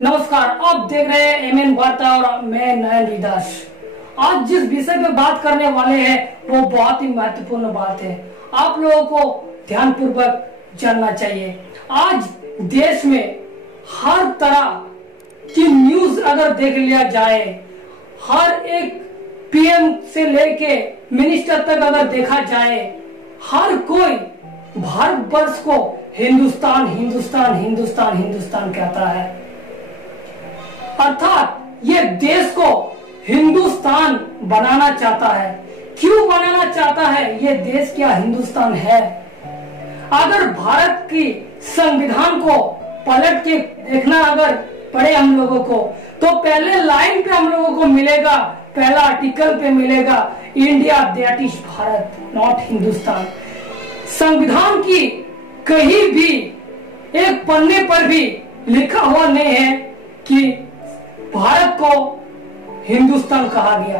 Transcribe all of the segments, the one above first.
नमस्कार, आप देख रहे हैं एमएन वार्ता और मैं नयन रिदास। आज जिस विषय पे बात करने वाले हैं वो बहुत ही महत्वपूर्ण बात है। आप लोगों को ध्यानपूर्वक जानना चाहिए। आज देश में हर तरह की न्यूज अगर देख लिया जाए, हर एक पीएम से लेके मिनिस्टर तक अगर देखा जाए, हर कोई भारतवर्ष को हिंदुस्तान हिंदुस्तान हिंदुस्तान हिंदुस्तान कहता है। अर्थात ये देश को हिंदुस्तान बनाना चाहता है। क्यों बनाना चाहता है? ये देश क्या हिंदुस्तान है? अगर भारत की संविधान को पलट के देखना अगर पड़े हम लोगों को, तो पहले लाइन पे हम लोगों को मिलेगा, पहला आर्टिकल पे मिलेगा, India that is Bharat not Hindustan. संविधान की कहीं भी एक पन्ने पर भी लिखा हुआ नहीं है कि भारत को हिंदुस्तान कहा गया।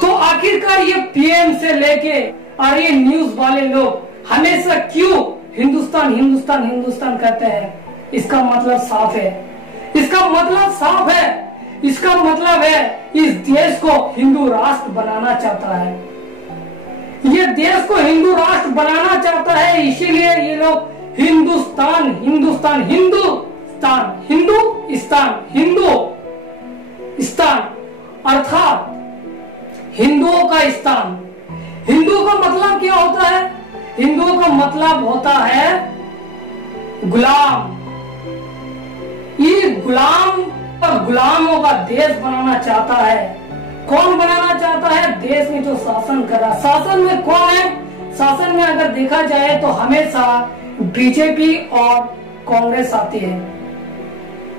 तो आखिरकार ये पीएम से लेके और ये न्यूज वाले लोग हमेशा क्यों हिंदुस्तान हिंदुस्तान हिंदुस्तान कहते हैं? इसका मतलब साफ है। इसका मतलब साफ है। इसका मतलब है इस देश को हिंदू राष्ट्र बनाना चाहता है। ये देश को हिंदू राष्ट्र बनाना चाहता है, इसीलिए ये लोग हिंदुस्तान हिंदुस्तान हिंदुस्तान हिंदुस्तान हिंदुस्तान अर्थात हिंदुओं का स्थान। हिंदू का मतलब क्या होता है? हिंदुओं का मतलब होता है गुलाम। ये गुलामों का देश बनाना चाहता है। कौन बनाना चाहता है? देश में जो शासन कर रहा। शासन में कौन है? शासन में अगर देखा जाए तो हमेशा बीजेपी और कांग्रेस आती है।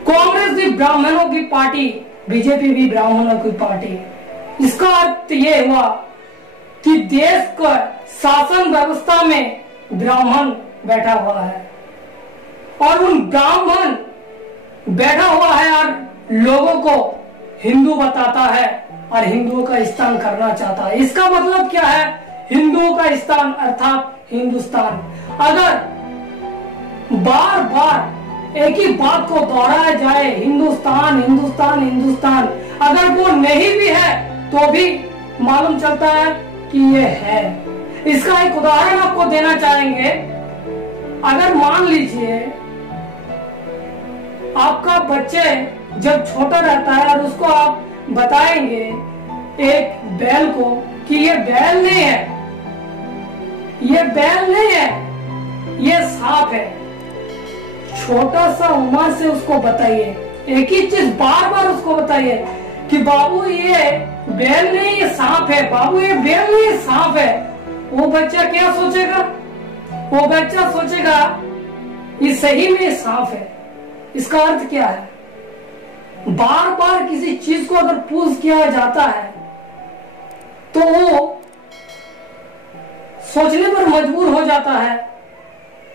कांग्रेस भी ब्राह्मणों की पार्टी, बीजेपी भी ब्राह्मणों की पार्टी। इसका अर्थ ये हुआ कि देश का शासन व्यवस्था में ब्राह्मण बैठा हुआ है और उन ब्राह्मण बैठा हुआ है और लोगों को हिंदू बताता है और हिंदुओं का स्थान करना चाहता है। इसका मतलब क्या है? हिंदुओं का स्थान अर्थात हिंदुस्तान। अगर बार बार एक ही बात को दोहराया जाए, हिंदुस्तान हिंदुस्तान हिंदुस्तान, अगर वो नहीं भी है तो भी मालूम चलता है कि ये है। इसका एक उदाहरण आपको देना चाहेंगे। अगर मान लीजिए आपका बच्चे जब छोटा रहता है और उसको आप बताएंगे एक बैल को कि ये बैल नहीं है, ये बैल नहीं है, ये सांप है। छोटा सा उम्र से उसको बताइए, एक ही चीज बार बार उसको बताइए कि बाबू ये बैल नहीं ये सांप है, बाबू ये बैल नहीं ये सांप है। वो बच्चा क्या सोचेगा? वो बच्चा सोचेगा ये सही में सांप है। इसका अर्थ क्या है? बार बार किसी चीज को अगर पूछ किया जाता है तो वो सोचने पर मजबूर हो जाता है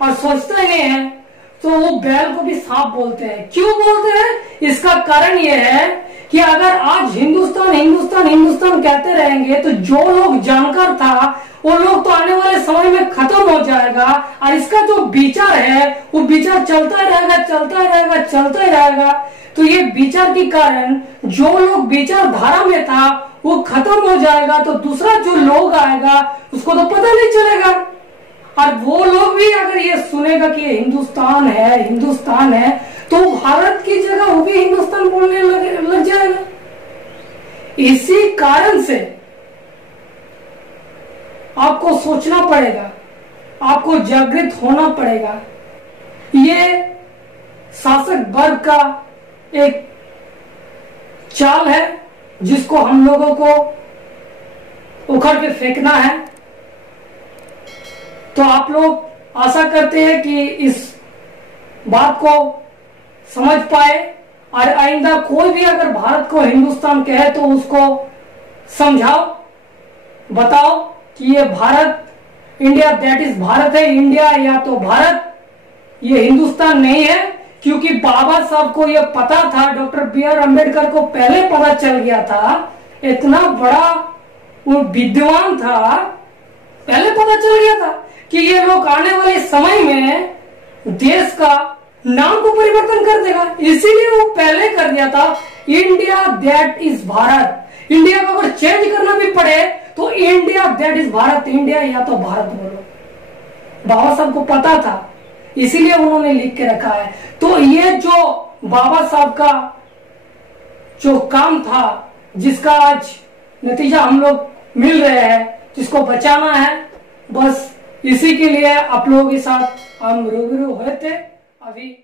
और सोचता ही नहीं है, तो वो बैल को भी सांप बोलते हैं। क्यों बोलते हैं? इसका कारण ये है कि अगर आज हिंदुस्तान हिंदुस्तान हिंदुस्तान कहते रहेंगे तो जो लोग जानकार था वो लोग तो आने वाले समय में खत्म हो जाएगा और इसका जो विचार है वो विचार चलता ही रहेगा चलता ही रहेगा चलता ही रहेगा। तो ये विचार के कारण जो लोग विचारधारा में था वो खत्म हो जाएगा, तो दूसरा जो लोग आएगा उसको तो पता नहीं चलेगा। और वो लोग भी अगर ये सुनेगा कि ये हिंदुस्तान है तो भारत की जगह वो भी हिंदुस्तान बोलने लग जाएगा। इसी कारण से आपको सोचना पड़ेगा, आपको जागृत होना पड़ेगा। ये शासक वर्ग का एक चाल है जिसको हम लोगों को उखड़ के फेंकना है। तो आप लोग आशा करते हैं कि इस बात को समझ पाए और आइंदा कोई भी अगर भारत को हिंदुस्तान कहे तो उसको समझाओ, बताओ कि ये Bharat, India that is Bharat है। इंडिया या तो भारत, ये हिंदुस्तान नहीं है। क्योंकि बाबा साहब को ये पता था, डॉक्टर बी.आर. अम्बेडकर को पहले पता चल गया था, इतना बड़ा वो विद्वान था, पहले पता चल गया था कि ये लोग आने वाले समय में देश का नाम को परिवर्तन कर देगा, इसीलिए वो पहले कर दिया था India that is Bharat. India को अगर चेंज करना भी पड़े तो India that is Bharat, India या तो भारत बोलो। बाबा साहब को पता था, इसीलिए उन्होंने लिख के रखा है। तो ये जो बाबा साहब का जो काम था, जिसका आज नतीजा हम लोग मिल रहे हैं, जिसको बचाना है, बस इसी के लिए आप लोगों के साथ हम रूबरू हुए थे। अभी